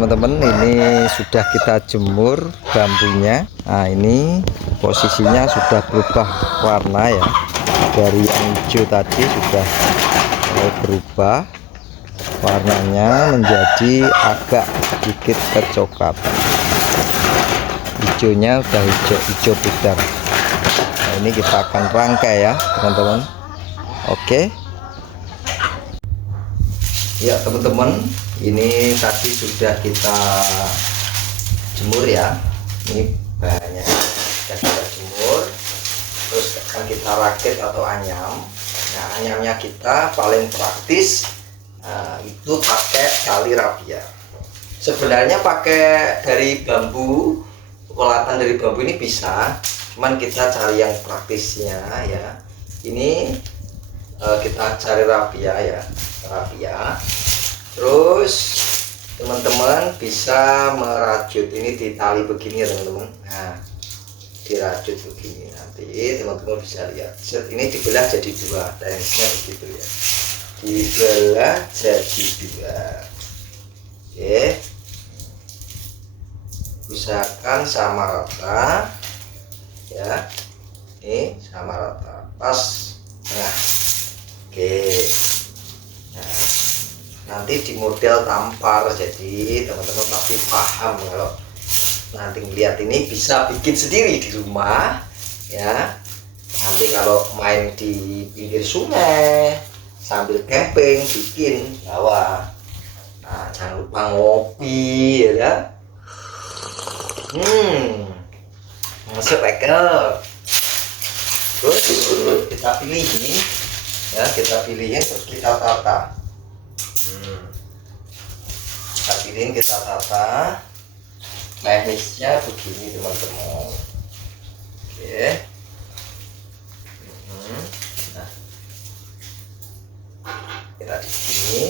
teman-teman, ini sudah kita jemur bambunya. Nah, ini posisinya sudah berubah warna ya, dari yang hijau tadi sudah berubah warnanya menjadi agak sedikit kecoklatan. Hijaunya udah hijau pudar. Nah, ini kita akan rangkai ya teman-teman. Oke ya teman-teman, ini tadi sudah kita jemur ya. Ini bahannya sudah kita jemur, terus akan kita rakit atau anyam. Nah, anyamnya kita paling praktis itu pakai tali rapia. Sebenarnya pakai dari bambu, kolatan dari bambu ini bisa, cuman kita cari yang praktisnya ya. Ini kita cari rapia ya, rapia. Terus teman-teman bisa merajut ini di tali begini ya teman-teman. Nah, dirajut begini, nanti teman-teman bisa lihat. Set ini dibelah jadi dua, tekniknya begitu ya, dibelah jadi dua. Oke, usahakan sama rata ya, ini sama rata pas. Nah, oke, nah, nanti di model tampar, jadi teman-teman pasti paham kalau nanti lihat ini bisa bikin sendiri di rumah ya. Nanti kalau main di pinggir sungai sambil camping bikin bawa. Nah, jangan lupa ngopi ya kan. Masuk rekel. Terus kita pilih ini ya, kita pilihin terus kita tata. Kita pilihin, kita tata. Teknisnya begini teman-teman. Oke. Nah, kita di sini.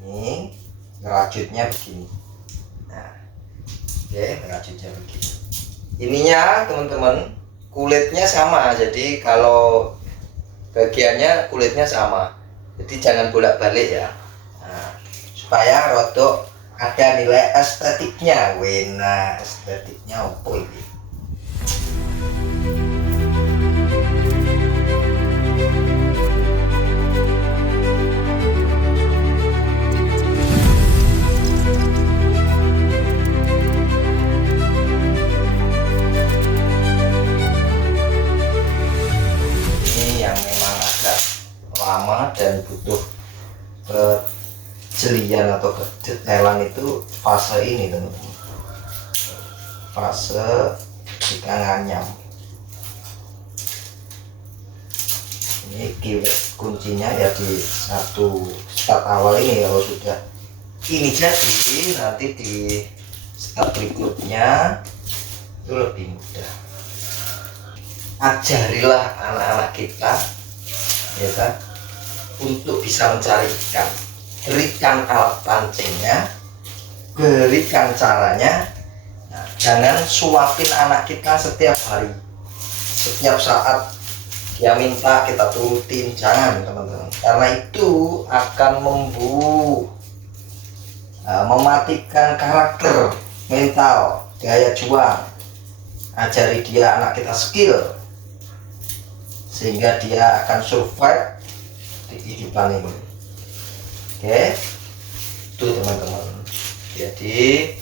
Ini ngerajutnya begini. Nah, oke, ngerajutnya begini. Ininya teman-teman, kulitnya sama, jadi kalau bagiannya kulitnya sama, jadi jangan bolak-balik ya. Nah, supaya rodok ada nilai estetiknya. Wena estetiknya apa ini? Dan butuh kejelian atau kedetailan itu fase ini teman-teman, fase kita nganyam. Ini kuncinya ya di satu start awal ini. Kalau sudah ini jadi, nanti di start berikutnya itu lebih mudah. Ajarilah anak-anak kita ya kan, untuk bisa mencari ikan. Berikan alat pancingnya, berikan caranya. Nah, jangan suapin anak kita setiap hari, setiap saat dia minta kita turutin, jangan teman-teman, karena itu akan mematikan karakter, mental, daya juang. Ajari dia, anak kita, skill, sehingga dia akan survive di kehidupan ini. Oke, itu teman-teman. Jadi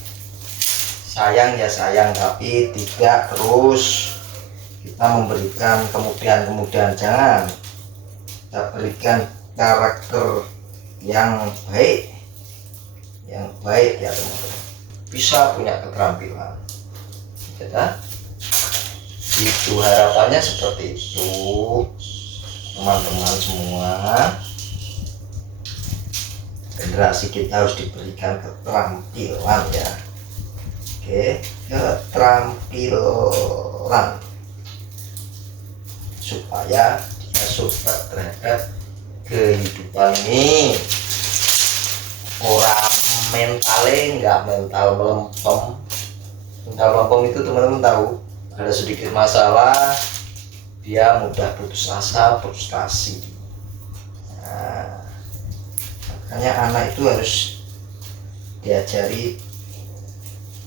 sayang ya sayang, tapi tidak terus kita memberikan kemudahan-kemudahan. Jangan, kita berikan karakter yang baik ya teman-teman. Bisa punya keterampilan ya, itu harapannya seperti itu teman-teman semua. Generasi kita harus diberikan keterampilan ya. Oke, keterampilan supaya dia survive terhadap kehidupan ini. Orang mentalnya nggak mental melempem. Mental melempem itu teman-teman tahu, ada sedikit masalah dia mudah putus asa, frustasi. Nah, Makanya anak itu harus diajari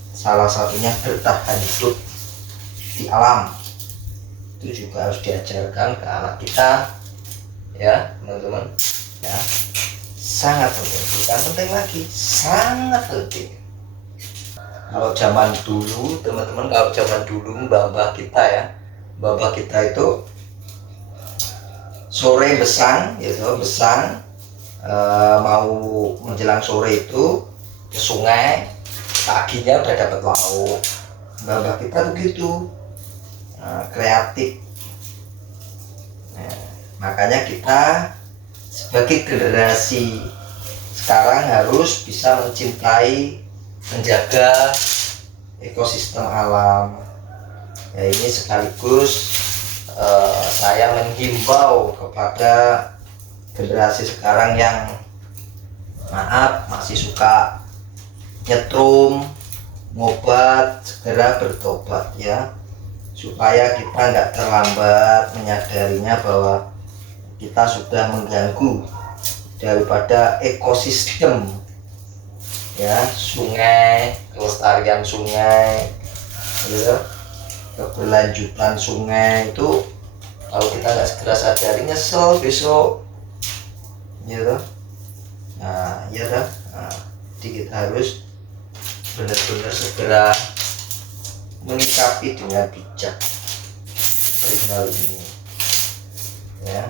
salah satunya bertahan hidup di alam. Itu juga harus diajarkan ke anak kita ya teman-teman ya. Sangat penting, bukan penting lagi, sangat penting. Kalau zaman dulu teman-teman, kalau zaman dulu mbah-mbah kita ya, mbah-mbah kita itu sore besang gitu, besang mau menjelang sore itu ke sungai, paginya udah dapat lauk. Mbah-mbah kita begitu kreatif. Nah, makanya kita sebagai generasi sekarang harus bisa mencintai, menjaga ekosistem alam. Ya, ini sekaligus saya menghimbau kepada generasi sekarang yang maaf masih suka nyetrum, ngobat, segera bertobat ya, supaya kita nggak terlambat menyadarinya bahwa kita sudah mengganggu daripada ekosistem ya, sungai, kelestarian sungai ya, keberlanjutan sungai itu. Kalau kita nggak segera sadari, nyesel besok gitu. Nah ya dah, jadi kita harus benar-benar segera menyikapi dengan bijak perihal ini ya.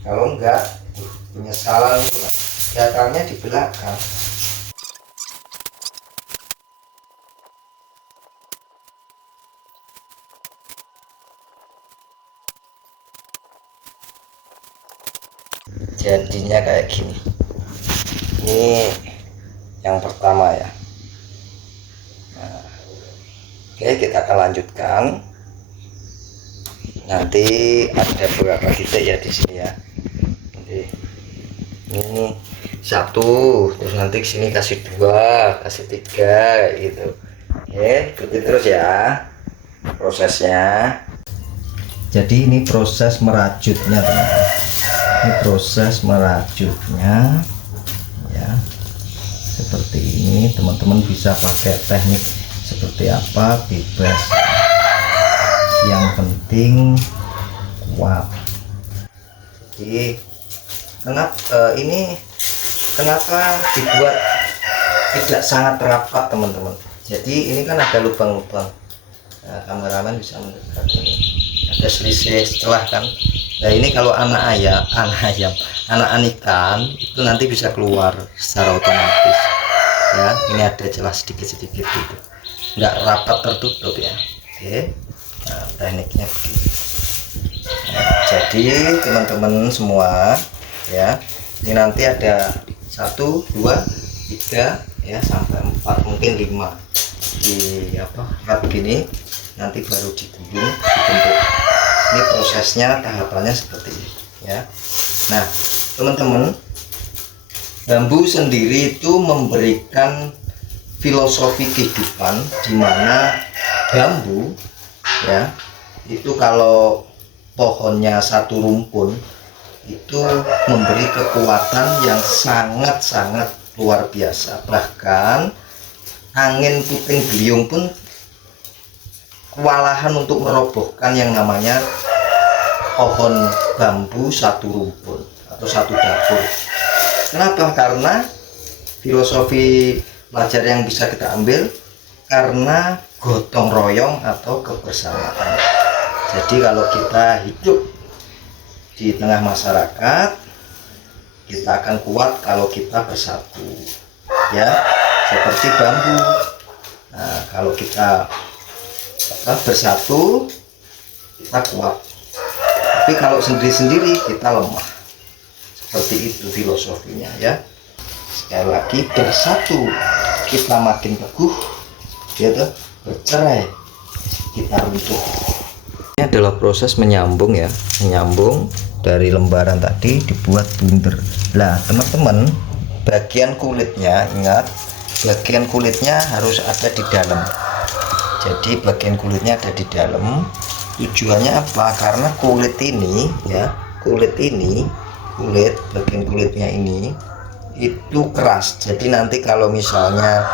Kalau enggak, penyesalan itu datangnya di belakang. Jadinya kayak gini. Ini yang pertama ya. Nah, oke, kita akan lanjutkan. Nanti ada beberapa titik ya di sini ya. Oke. Ini satu, terus nanti sini kasih 2, kasih 3 gitu. Oke, ikuti terus ya prosesnya. Jadi ini proses merajutnya teman-teman. Ini proses merajutnya ya, seperti ini. Teman-teman bisa pakai teknik seperti apa, bebas, yang penting kuat. Jadi kenapa dibuat tidak sangat rapat teman-teman. Jadi ini kan ada lubang-lubang. Nah, kameramen bisa mendekat, ini ada selisih celah kan. Nah ini kalau anak anikan itu nanti bisa keluar secara otomatis ya. Ini ada celah sedikit-sedikit gitu, nggak rapat tertutup ya. Oke, nah tekniknya begini. Nah, jadi teman-teman semua ya, ini nanti ada 1, 2, 3 ya sampai 4 mungkin 5 di rat gini, nanti baru dibentuk. Ini prosesnya, tahapannya seperti ini ya. Nah teman-teman, bambu sendiri itu memberikan filosofi kehidupan, di mana bambu ya itu kalau pohonnya satu rumpun itu memberi kekuatan yang sangat-sangat luar biasa. Bahkan angin puting beliung pun kewalahan untuk merobohkan yang namanya pohon bambu satu rumpun atau satu dapur. Kenapa? Karena filosofi belajar yang bisa kita ambil karena gotong royong atau kebersamaan. Jadi kalau kita hidup di tengah masyarakat, kita akan kuat kalau kita bersatu ya, seperti bambu. Nah kalau kita bersatu kita kuat, tapi kalau sendiri-sendiri kita lemah. Seperti itu filosofinya ya. Sekali lagi, bersatu kita makin teguh gitu, bercerai kita runtuh. Ini adalah proses menyambung ya, menyambung dari lembaran tadi dibuat bunder. Nah teman-teman, bagian kulitnya, ingat bagian kulitnya harus ada di dalam. Jadi bagian kulitnya ada di dalam. Tujuannya apa? Karena kulit ini ya, kulit ini bagian kulitnya ini itu keras. Jadi nanti kalau misalnya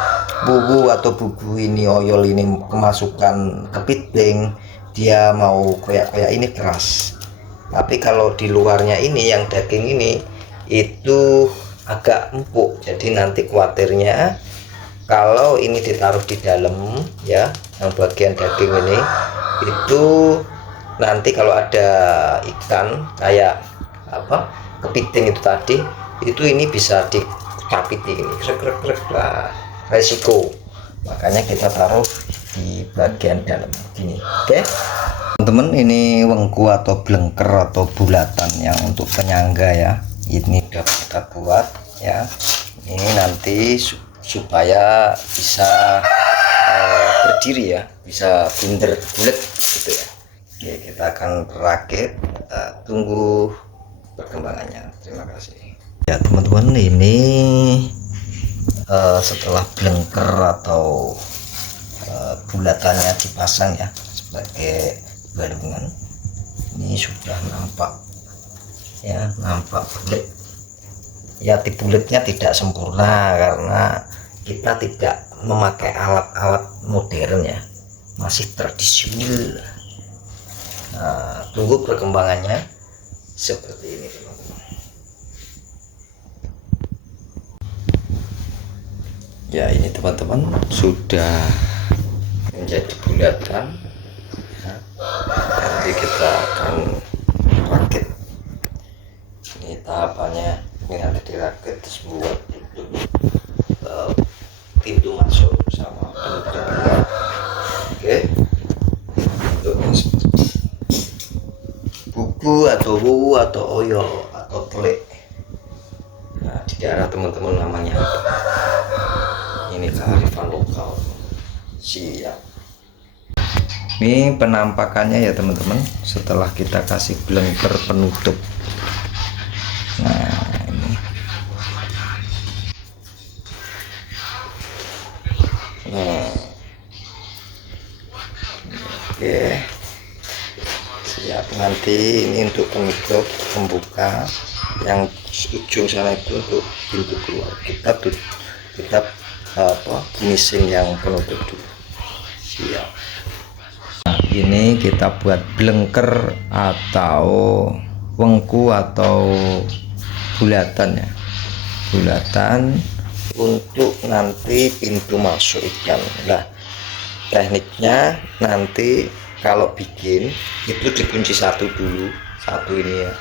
bubu atau bubu ini, oyol ini kemasukan kepiting, dia mau koyak-koyak ini keras. Tapi kalau di luarnya ini, yang daging ini itu agak empuk. Jadi nanti khawatirnya kalau ini ditaruh di dalam ya, yang bagian daging ini itu nanti kalau ada ikan kayak apa, kepiting itu tadi, itu ini bisa dicapiti ini krek, nah, resiko. Makanya kita taruh di bagian dalam gini. Oke teman-teman, ini wengku atau blengker atau bulatan yang untuk penyangga ya, ini udah kita buat ya. Ini nanti supaya bisa berdiri ya, bisa bunder bulat gitu ya. Oke, kita akan rakit, kita tunggu perkembangannya. Terima kasih ya teman-teman. Ini setelah blengker atau bulatannya dipasang ya sebagai balungan, ini sudah nampak ya, nampak bulat ya. Bulatnya tidak sempurna karena kita tidak memakai alat-alat modern ya, masih tradisional. Nah, tunggu perkembangannya seperti ini teman-teman ya. Ini teman-teman sudah menjadi bulatan ya. Nanti kita akan rakit. Ini tahapannya, ini nanti dirakit terus buat pintu masuk sama penutup luar. Oke, bubu atau wuwu atau oyol atau telik, nah di daerah teman-teman namanya apa? Ini kearifan lokal. Siap. Ini penampakannya ya teman-teman setelah kita kasih blengker penutup. Nah ini oke, siap. Nanti ini untuk penutup pembuka, yang ujung sana itu untuk pintu keluar. Kita finishing yang penutup dulu. Siap. Nah, ini kita buat blengker atau wengku atau bulatan ya, bulatan untuk nanti pintu masuk ikan. Nah tekniknya nanti kalau bikin itu dikunci satu dulu, satu ini ya.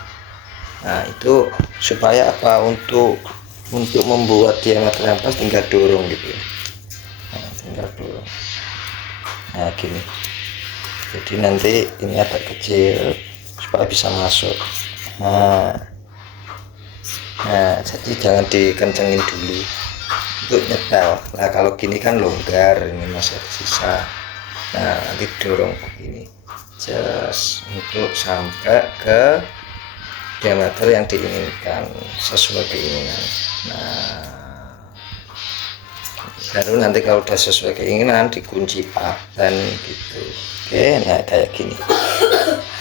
Nah itu supaya apa, untuk membuat diameter yang pas tinggal dorong gitu ya. Nah, tinggal dorong. Nah gini, jadi nanti ini agak kecil supaya bisa masuk. Nah jadi jangan dikencengin dulu untuk nyetel. Nah kalau gini kan longgar, ini masih ada sisa. Nah nanti dorong begini just untuk sampai ke diameter yang diinginkan sesuai keinginan. Nah baru nanti kalau udah sesuai keinginan dikunci paten gitu. Oke, nah kayak gini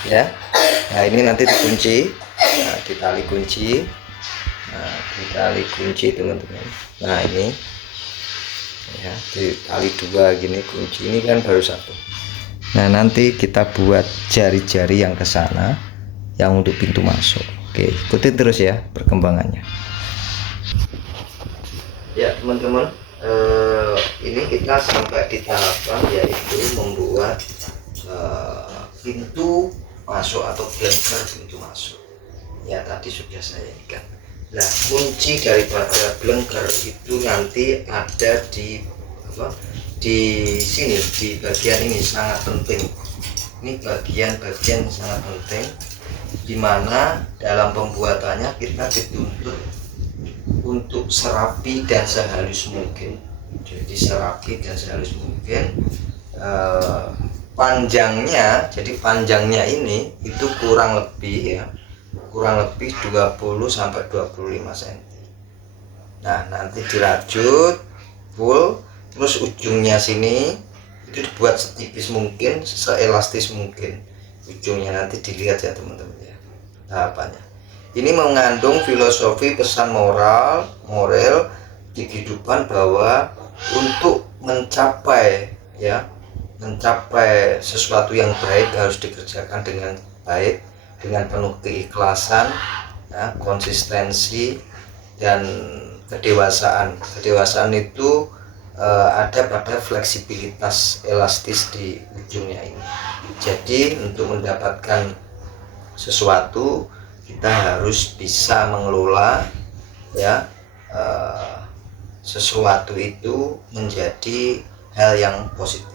ya. Nah ini nanti dikunci, nah, ditali kunci. Nah ditali kunci teman-teman. Nah ini ya, ditali dua gini kunci, ini kan baru satu. Nah nanti kita buat jari-jari yang ke sana yang untuk pintu masuk. Oke, ikutin terus ya perkembangannya ya teman-teman. Ini kita sampai di tahapan yaitu membuat pintu masuk atau blengker pintu masuk ya. Tadi sudah saya ikat. Nah kunci daripada blengker itu nanti ada di di sini, di bagian ini sangat penting. Ini bagian sangat penting, dimana dalam pembuatannya kita dituntut untuk serapi dan sehalus mungkin. Jadi serapi dan sehalus mungkin. Panjangnya, jadi panjangnya ini itu kurang lebih 20 sampai 25 cm. Nah nanti dirajut full, terus ujungnya sini itu dibuat setipis mungkin, seelastis mungkin ujungnya. Nanti dilihat ya teman-teman ya tahapannya. Ini mengandung filosofi pesan moral di kehidupan bahwa untuk mencapai sesuatu yang baik harus dikerjakan dengan baik, dengan penuh keikhlasan, konsistensi dan kedewasaan. Kedewasaan itu ada pada fleksibilitas elastis di ujungnya ini. Jadi untuk mendapatkan sesuatu kita harus bisa mengelola sesuatu itu menjadi hal yang positif.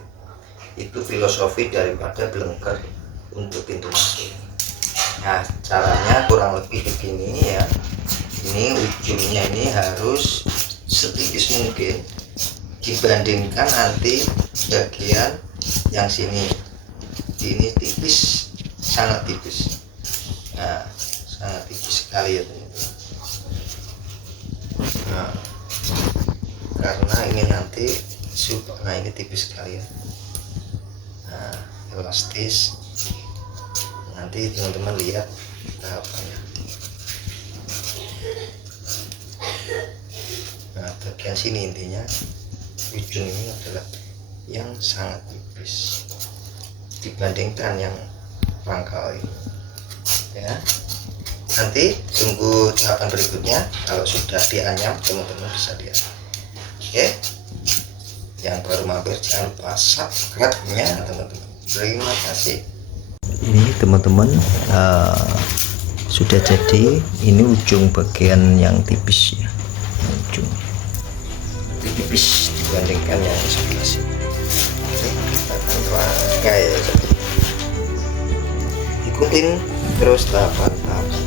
Itu filosofi daripada Blengker untuk pintu masuk. Nah, caranya kurang lebih begini ya. Ini ujungnya ini harus setipis mungkin dibandingkan nanti bagian yang sini. Ini tipis, sangat tipis. Nah, sangat tipis sekali ya teman-teman. Nah, karena ini nanti ini tipis sekali ya. Nah, elastis. Nanti teman-teman lihat tahapannya. Nah, bagian sini intinya ujung ini adalah yang sangat tipis dibandingkan yang pangkal ini ya. Nanti tunggu tahapan berikutnya. Kalau sudah dianyam teman-teman bisa lihat. Oke, yang baru mampir jangan lupa subscribe-nya teman-teman. Terima kasih. Ini teman-teman sudah jadi. Ini ujung bagian yang tipis ya, ujung tipis dibandingkan yang sebelah sini. Kita akan pakai ikutin terus tahapan-tahapan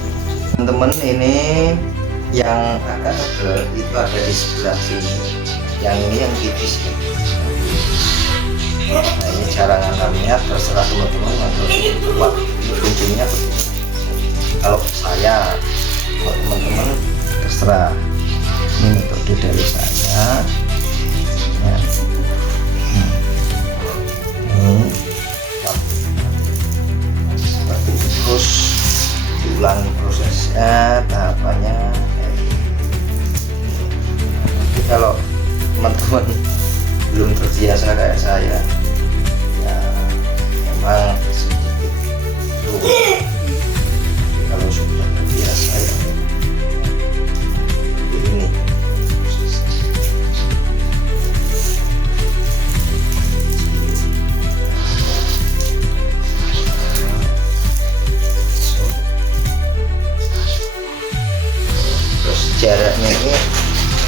teman-teman. Ini yang agak tebal itu ada di sebelah sini, yang ini yang tipis ya. Nah, ini cara nganamnya terserah teman-teman, untuk kuat ujungnya begini. Kalau saya, buat teman-teman terserah. Ini metode dari saya ya. Seperti itu, terus diulangi prosesnya, tahapannya. Tapi kalau teman-teman belum terbiasa kayak saya ya, memang sedikit sulit. Kalau sudah terbiasa ya ini terus jaraknya ini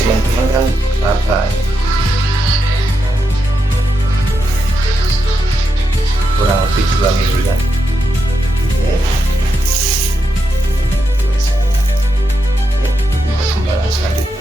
teman-teman kan rata ya. Kurang lebih 2 milian ya. Perkembangan selanjutnya.